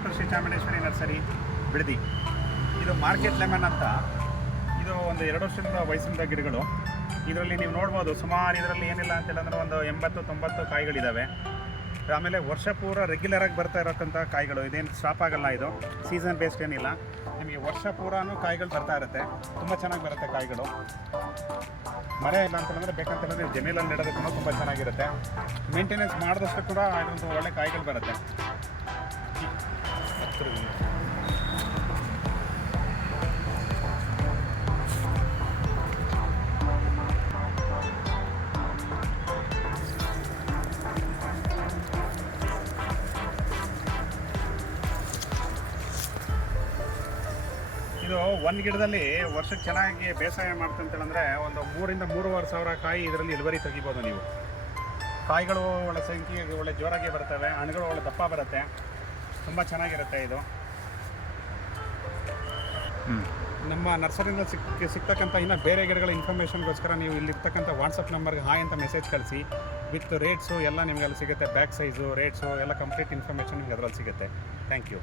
Doctor Shri Chamundeshwari nursery Bidadi. ಇದು market lemon ಅಂತ. ಇದು ಒಂದು 2 ವರ್ಷದ ವಯಸ್ಸಿನ ಗಿಡಗಳು. ಇದರಲ್ಲಿ ನೀವು ನೋಡ್ಬೋದು ಸುಮಾರು ಇದರಲ್ಲಿ ಏನಿಲ್ಲ ಅಂತೇಳಿದ್ರೆ ಒಂದು 80-90 ಕಾಯಿಗಳಿದ್ದಾವೆ. ಆಮೇಲೆ ವರ್ಷ ಪೂರ ರೆಗ್ಯುಲರಾಗಿ ಬರ್ತಾ ಇರೋಕ್ಕಂಥ ಕಾಯಿಗಳು. ಇದೇನು ಸ್ಟಾಪ್ ಆಗಲ್ಲ, ಇದು ಸೀಸನ್ ಬೇಸ್ಡ್ ಏನಿಲ್ಲ. ನಿಮಗೆ ವರ್ಷ ಪೂರನೂ ಕಾಯಿಗಳು ಬರ್ತಾ ಇರುತ್ತೆ. ತುಂಬ ಚೆನ್ನಾಗಿ ಬರುತ್ತೆ ಕಾಯಿಗಳು. ಮಳೆ ಇಲ್ಲ ಅಂತಂದರೆ ಬೇಕಂತಂದರೆ ನೀವು ಜಮೀನಲ್ಲಿ ನೆಡೋದಕ್ಕೂ ತುಂಬ ಚೆನ್ನಾಗಿರುತ್ತೆ. ಮೇಂಟೆನೆನ್ಸ್ ಮಾಡಿದಷ್ಟು ಕೂಡ ಇದೊಂದು ಒಳ್ಳೆ ಕಾಯಿಗಳು ಬರುತ್ತೆ. ಇದು ಒಂದು ಗಿಡದಲ್ಲಿ ವರ್ಷಕ್ಕೆ ಚೆನ್ನಾಗಿ ಬೇಸಾಯ ಮಾಡ್ತಂತೇಳಂದರೆ ಒಂದು 3,000-3,500 ಸಾವಿರ ಕಾಯಿ ಇದರಲ್ಲಿ ಇಳುವರಿ ತೆಗಿಬೋದು ನೀವು. ಕಾಯಿಗಳು ಒಳ್ಳೆ ಸಂಖ್ಯೆ ಒಳ್ಳೆ ಜೋರಾಗಿ ಬರ್ತವೆ, ಹಣ್ಣುಗಳು ಒಳ್ಳೆ ದಪ್ಪ ಬರುತ್ತೆ, ತುಂಬ ಚೆನ್ನಾಗಿರುತ್ತೆ ಇದು. ನಮ್ಮ ನರ್ಸರಿಯಿಂದ ಸಿಗ್ತಕ್ಕಂಥ ಇನ್ನು ಬೇರೆ ಗಿಡಗಳ ಇನ್ಫಾರ್ಮೇಷನ್ಗೋಸ್ಕರ ನೀವು ಇಲ್ಲಿರ್ತಕ್ಕಂಥ ವಾಟ್ಸಪ್ ನಂಬರ್ಗೆ ಹಾಯ್ ಅಂತ ಮೆಸೇಜ್ ಕಳಿಸಿ. ವಿತ್ ರೇಟ್ಸು ಎಲ್ಲ ನಿಮಗೆ ಅಲ್ಲಿ ಸಿಗುತ್ತೆ. ಬ್ಯಾಕ್ ಸೈಜು, ರೇಟ್ಸು ಎಲ್ಲ ಕಂಪ್ಲೀಟ್ ಇನ್ಫಾರ್ಮೇಷನ್ ನಿಮಗೆ ಅದರಲ್ಲಿ ಸಿಗುತ್ತೆ. Thank you.